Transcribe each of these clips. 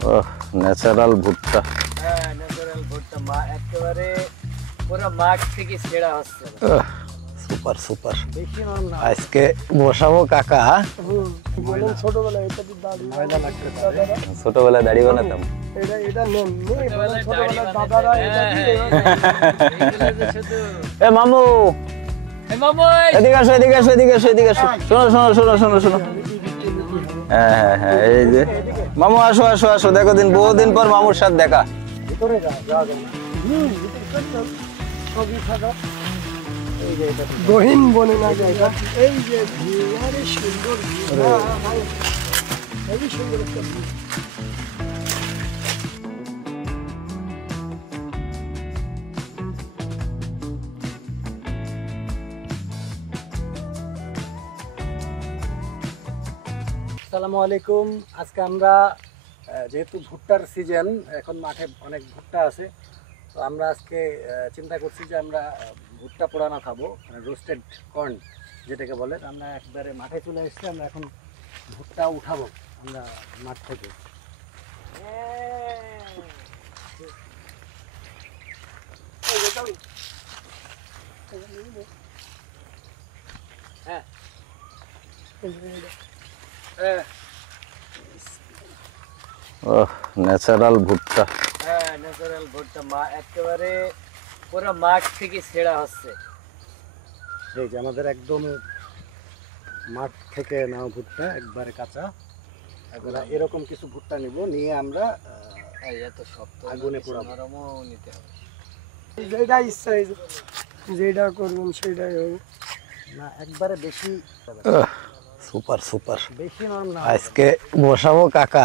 ওহ, natural ভুট্টা। হ্যাঁ, natural ভুট্টা একেবারে পুরো মাঠ থেকে ছেঁড়া হচ্ছে। Super super. বেশি নরম না। আজকে বসাবো কাকা। ছোটবেলায় এটা দিয়ে ময়দা লাগতে পারে। ছোটবেলায় দাড়ি বানাতাম। এটা নেন ছোটবেলায় দাদারা এটা দিয়ে শুধু এ মামু, এদিকে আসো, এদিকে আসো, এদিকে আসো, এদিকে আসো। শোনো শোনো শোনো শোনো শোনো। হ্যাঁ হ্যাঁ হ্যাঁ, এই যে মামু, আসো আসো আসো, দেখো দিন বহুদিন পর মামুর সাথে দেখা। ভিতরে গহীন বনে না যায় এই যে সুন্দর হেবি সুন্দর একটা আসসালামু আলাইকুম। আজকে আমরা যেহেতু ভুট্টার সিজন, এখন মাঠে অনেক ভুট্টা আছে, তো আমরা আজকে চিন্তা করছি যে আমরা ভুট্টা পোড়ানো খাবো, রোস্টেড কর্ন যেটাকে বলে। আমরা একবারে মাঠে চলে এসেছি, আমরা এখন ভুট্টা উঠাবো আমরা মাঠ থেকে। হ্যাঁ, ওহ, ন্যাচারাল ভুট্টা। হ্যাঁ, ন্যাচারাল ভুট্টা একেবারে পুরো মাঠ থেকে ছেঁড়া হচ্ছে। এই যে আমাদের একদম মাঠ থেকে নাও ভুট্টা, একবারে কাঁচা। এবার এরকম কিছু ভুট্টা নিব, নিয়ে আমরা এত শক্ত আগুনে পোড়াবো। নরমও নিতে হবে, যেটা ইচ্ছা যেটা করবেন সেটাই হবে না, একবারে বেশি সুপার সুপার। বেশি নরম না। আজকে বসাবো কাকা।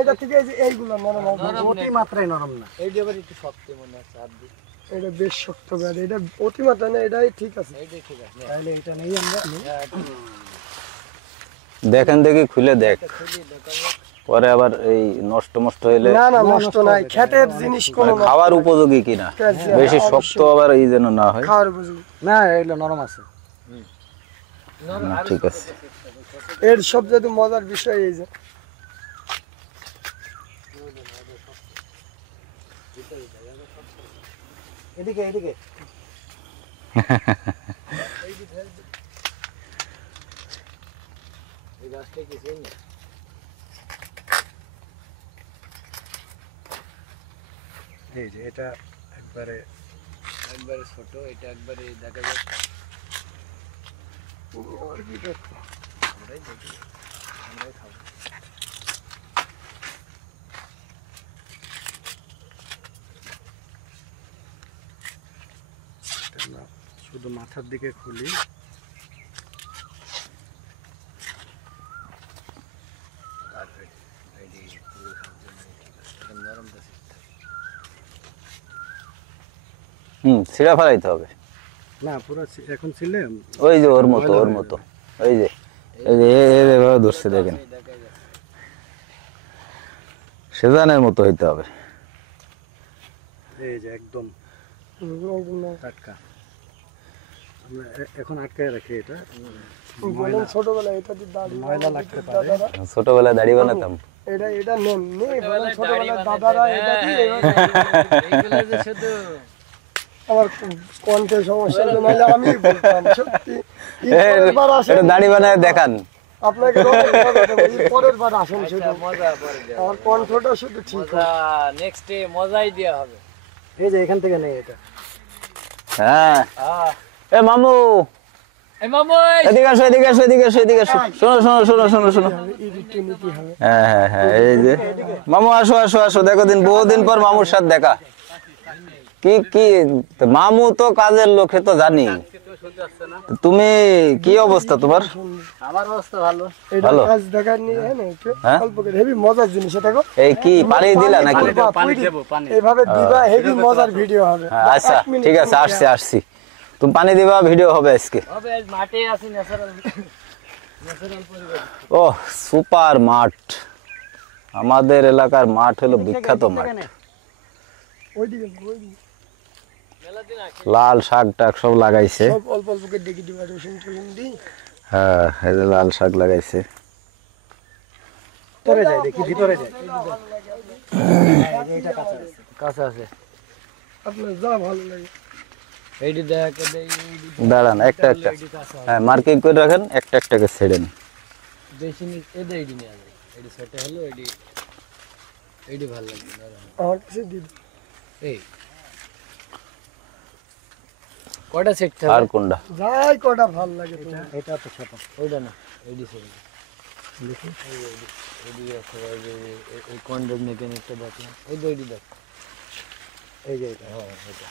এটা থেকে এইগুলো নরম অতি মাত্রায় নরম না, এইটা আবার একটু শক্ত মনে হচ্ছে। এটা বেশ শক্ত ব্যাড, এটা অতিমাত্রা না, এটাই ঠিক আছে, এইটাই ঠিক আছে। তাহলে এটা নেই আমরা দেখেন, দেখি খুলে দেখ, পরে আবার এই নষ্ট নষ্ট হইলে। না না, নষ্ট নাই, খেতের জিনিস কোনো খাওয়ার উপযোগী কিনা, বেশি শক্ত আবার এই যেন না হয়। খাওয়ার উপযোগী না, এগুলো নরম আছে। ঠিক আছে। এর সবচেয়ে মজার বিষয় এই যে এদিকে এদিকে এই গাছটা কিছুই না। এই যে এটা একবারে ছোট, এটা একবারে দেখা যাচ্ছে। শুধু মাথার দিকে খুলি, ছিঁড়া ফেলাইতে হবে না পুরো এখন ছিলে ওই যে ওর মতো, ওর মতো, ওই যে এই যে এভাবে ধরছে দেখেন, সেজানের মতো হইতে হবে। এই যে একদম টাটকা। আমরা এখন আটকায় রাখি এটা। ছোটবেলায় এটা দিয়ে ময়দা লাগতে পারে। ছোটবেলায় দাড়ি বানাতাম। এটা নেন ছোটবেলায় দাদারা এটা দিয়ে শুধু আমার কণ্ঠে সমস্যা, নাহলে আমি বলতাম সত্যি। এটা দাড়ি বানায় দেখান আপনাকে পরের বার আসেন, শুধু মজা পড়ে যায়, আমার কণ্ঠটা শুধু ঠিক নেক্সট ডে মজাই দেওয়া হবে। এই যে এখান থেকে নেই এটা। হ্যাঁ, এ মামু, এদিকে আসো, এদিকে আসো, এদিকে আসো, এদিকে আসো। শোনো শোনো শোনো শোনো শোনো। হ্যাঁ হ্যাঁ হ্যাঁ, এই যে মামু, আসো আসো আসো, দেখো দিন বহুদিন পর মামুর সাথে দেখা। কি কি মামু তো কাজের লোকে তো জানি, তুমি কি অবস্থা তোমার? আমার অবস্থা ভালো। ভালো। কাজ দেখার নিয়ে হ্যাঁ, অল্প করে হেভি মজার জিনিস এটা গো। এই কি পানি দিলা নাকি? এইভাবে দিবা, হেভি মজার ভিডিও হবে। আচ্ছা ঠিক আছে, আসছি আসছি, তুমি পানি দিবা, ভিডিও হবে আজকে। হবে, আজ মাঠে আছি, ন্যাচারাল পরিবেশ। ও সুপার মাঠ, আমাদের এলাকার মাঠ হলো বিখ্যাত মাঠ। ওইদিকে লাল শাক টাক সব লাগাইছে। সব অল্প অল্প করে দেখি দিবা, রসুন টসুন দি। হ্যাঁ, এই যে লাল শাক লাগাইছে। ভিতরে যাই, দেখি ভিতরে যাই। এইটা কাঁচা আছে। কাঁচা আছে। আপনার যা ভালো লাগে। এইটি দেখ, দাঁড়ান একটা একটা, হ্যাঁ মার্কিং করে রাখেন, একটা একটাকে ছেড়েন। বেশি নি এদের এইটি নিয়ে যাবে। এইটি সেটা হলো এইটি ভালো লাগবে না। আমার কাছে দিন। এই কয়টা সেট আর থাকবে? কোনটা? যাই কটা ভালো লাগে তোমার। এটা তো ছোট। ওইটা না, এইটি সেট। দেখি। এইটি আছে, এই কন্ডেম মেকানিকটা দেখলাম। এইটি দেখ। এই যে এটা। হ্যাঁ, এটা।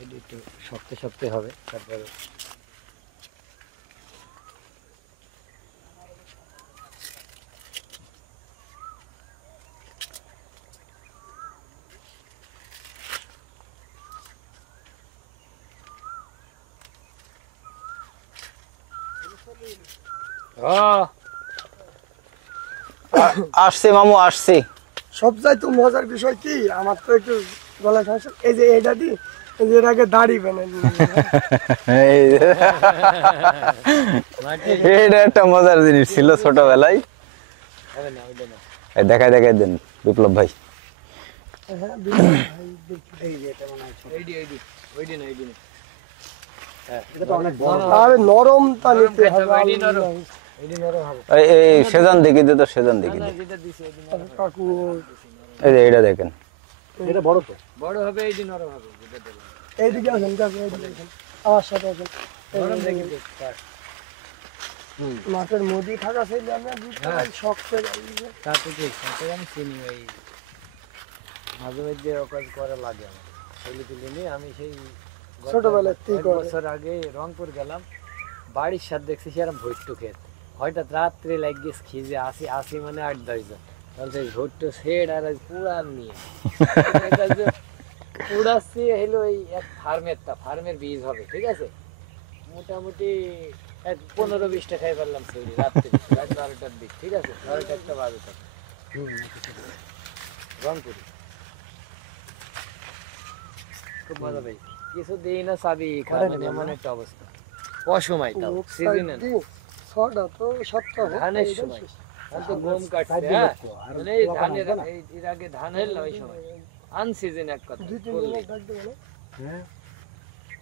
এইটি একটু শক্ত শক্ত হবে, তারপরে আসছি মামু, আসছি। সবচাইতে মজার বিষয় কি, আমার তো একটু গলা সমস্যা, এই যে এইটা দি, এই যে এর আগে দাড়ি বানাই এই যে। এটা একটা মজার জিনিস ছিল ছোটবেলায়। হবে না, ওইটা না। এই দেখাই দেখাই দেন বিপ্লব ভাই। হ্যাঁ এই যে এটা মনে হয় ছোট। ওইটি না। হ্যাঁ, এটা তো অনেক বড়। আর নরম তা নিতে খেতে হবে। হবে, এইটি নরম। এইটি নরম হবে। এই সেজান দেখি দে তো, সেজান দেখি দে। যেটা দিছে এইটি নরম। কাকু এই যে এটা দেখেন। এটা বড় তো। বড় হবে, এইটি নরম হবে, যেটা দিলাম। এইদিকে আসেন কাকু, এইদিকে আসেন, আমার সাথে আসেন। নরম দেখি দেখ। মাঠের মধ্যে থাকা ছেলে আমরা শখ করে তাতে কি সাথে আমি চিনি ওই মাঝে মধ্যে অকাজ করা লাগে আমার ছেলে তুলে নিয়ে আমি সেই ছোটবেলায় তুই এক করে। বছর আগে রংপুর গেলাম, বাড়ির সাথে দেখছি সেরকম ভুট্টু ক্ষেত, হঠাৎ রাত্রে লাগিয়েছে খিজে আসি মানে 8-10 জন, তাহলে ভুট্টু সেড আর পুরান নিয়ে পুরাচ্ছি হলো এই এক ফার্মের বীজ হবে, ঠিক আছে, মোটামুটি 15-20টা খাই পারলাম সেই রাত্রে, রাত 12টার দিক, ঠিক আছে, 12টা বাজে তখন রংপুরে খুব মজা পাই, কিছু দিই না চাবি খাবেন এমন একটা অবস্থা, অসময় তাও সিজনে ছটা তো 7টা ধানের সময়, আমি তো গম কাটছে, হ্যাঁ মানে এই ধানের এর আগে ধান হলো ওই সময় আনসিজন এক কথা দুই তিন বললে। দিন ডাক দেবো না, হ্যাঁ,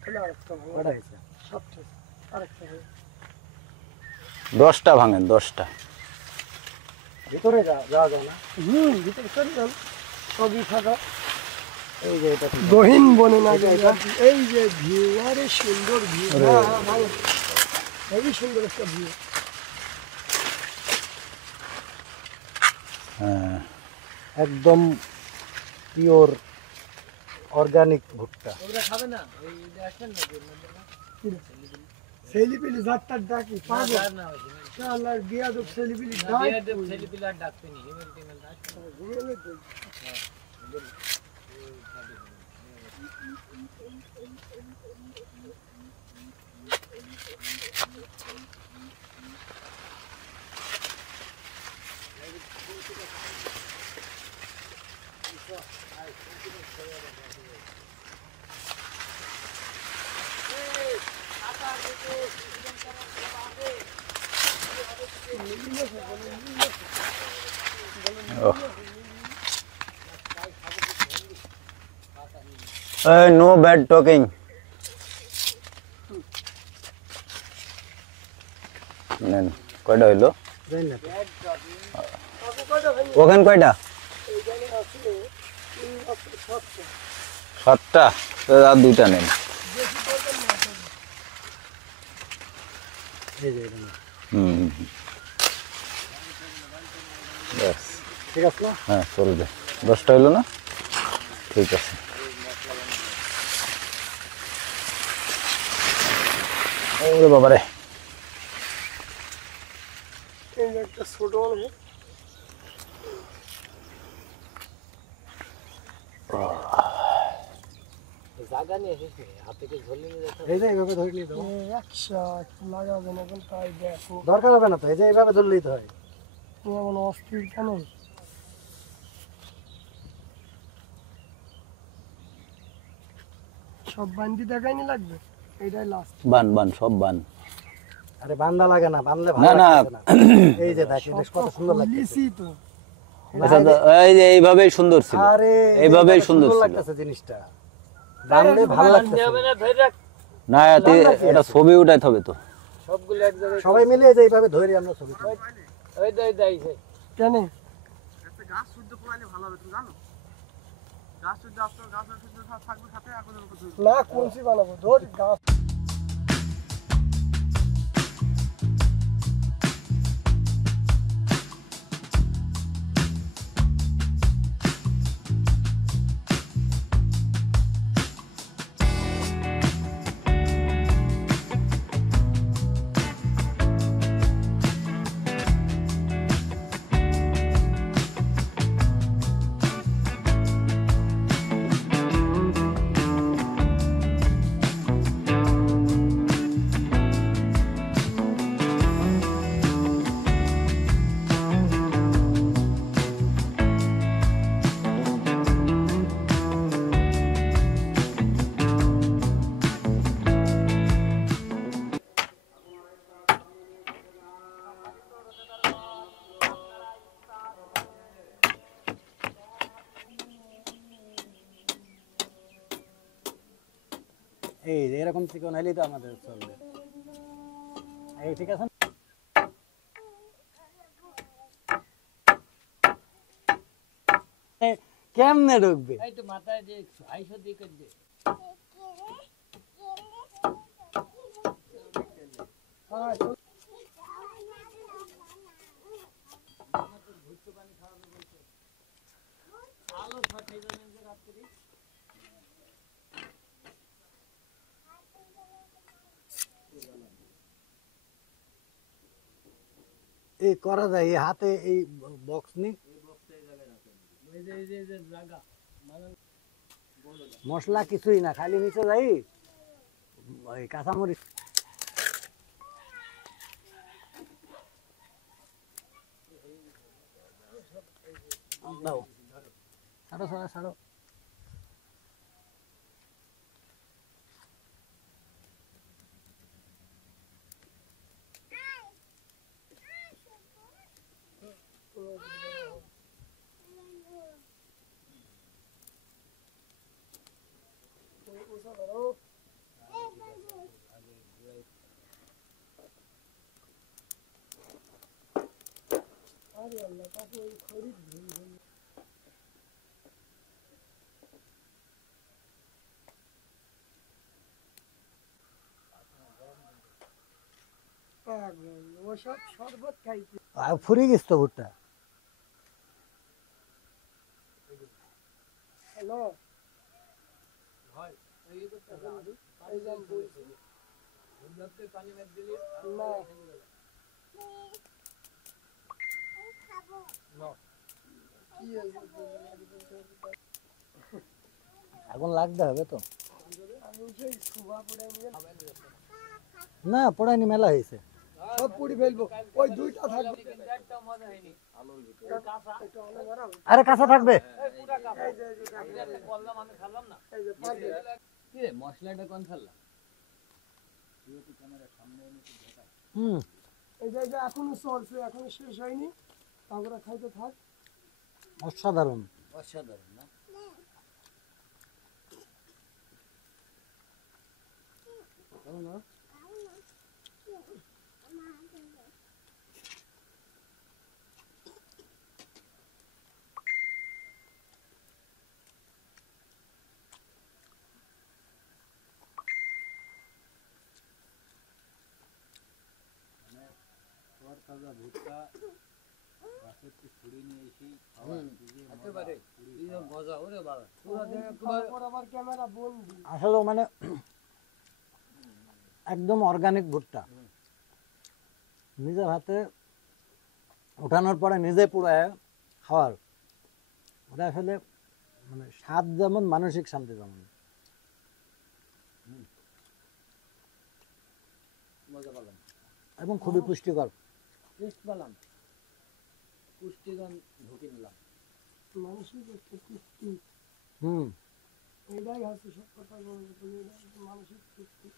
তাহলে আরেকটা ভালো কটা হয়েছে? 7টা আরেকটা ভালো। 10টা ভাঙেন, 10টা। ভিতরে যাওয়া যায় না। ভিতরে চলে যান, সবই ফাঁকা। এই যে এটা গহীন বনে না যায়, এই যে ভিউ, আরে সুন্দর ভিউ, ভালো, হেবি সুন্দর একটা ভিউ। হ্যাঁ একদম পিওর অর্গানিক ভুট্টা। ওরা খাবে না ওই আসবেন না ছেলিপিলি যাত্রার ডাকি পাবো, আর না ওই শালা বিয়াদব ছেলিপিলি ডাক। ছেলে পিলার ডাকতে নি হিমেল টিমেল ডাকতে নো ব্যাড টকিং। নেন, কয়টা হইলো? জানি না তো। ওখানে কয়টা? 7টা, তো আর 2টা নেন। এই যে এটা না। হুম, ব্যাস, ঠিক আছে না? হ্যাঁ চলবে। 10টা হইলো না? ঠিক আছে। ওরে বাবারে, এই যে একটা ছোট মানুষ, জায়গা নিয়ে এসেছি হাতে কে ঝোলে নিয়ে যেতে এই যে এইভাবে ধরে নিয়ে দাও। একশো লাগাবে না, এখন তাই দেখো দরকার হবে না তো, এই যে এইভাবে ধরলেই তো হয়। তুমি এমন অস্থির কেন? সব বান্দি দেখাইনি লাগবে। এটাই লাস্ট। বান বান সব বান। আরে বান্দা লাগে না, বানলে না ভালো না লাগছে না। এই যে দেখেন বেশ কত সুন্দর লাগছে। লিসি তো আচ্ছা তো এই যে এইভাবেই সুন্দর ছিল, আরে এইভাবেই সুন্দর ছিল। লাগতেছে জিনিসটা, বানলে ভালো লাগতেছে। হবে না ধরে রাখ না এটা ছবি উঠাইতে হবে তো। সবগুলো এক জায়গায়। সবাই মিলে এই যে এইভাবে ধরে আমরা ছবি তুলি। ওই দই দাইছে কেন না কোনসি বানাবো ধর গাছ। এই যে এরকম চিকন হলেই তো আমাদের চলবে। এই ঠিক আছে। কেমনে ঢুকবে? এই তো মাথায় যে 250 দিয়ে কেটে দে। এই করা যায়, এই হাতে এই বক্স নি মশলা কিছুই না, খালি নিচে যাই ওই কাঁচামরিচ। দাও ছাড়ো ছাড়ো ছাড়ো। ওসব শরবত খাইছে। ফুরি গেছ তো ভুট্টা। হ্যালো এই যে আমি বলছি না কি আগুন লাগতে হবে তো। আমি সেই সুভা পড়ে নিয়ে না পড়াইনি, মেলা হয়েছে। সব পুড়ি ফেলবো, ওই দুইটা থাকবে। একটা মজা হয়নি। আরে কাঁচা থাকবে। বললাম আমি খেলাম না। এই যে পাঁচবে। কি রে মশলাটা কোন ফেললা? হুম এই যে এখনো চলছে, এখনো শেষ হয়নি, তারপরে খাইতে থাক। অসাধারণ। অসাধারণ না? একেবারে মজা ওরে বাবা। তারপর আবার ক্যামেরা বন্দি। আসলে মানে একদম অর্গানিক ভুট্টা, নিজের হাতে উঠানোর পরে নিজে পুড়ায় খাওয়ার, ওটা আসলে মানে স্বাদ যেমন মানসিক শান্তি যেমন। মজা পেলাম। এবং খুবই পুষ্টিকর। টেস্ট পেলাম। পুষ্টিগুণ ঢুকে নিলাম। মানসিক একটা তৃপ্তি, হুম এটাই হচ্ছে সব কথা বলবো, তুমি মানসিক তৃপ্তি।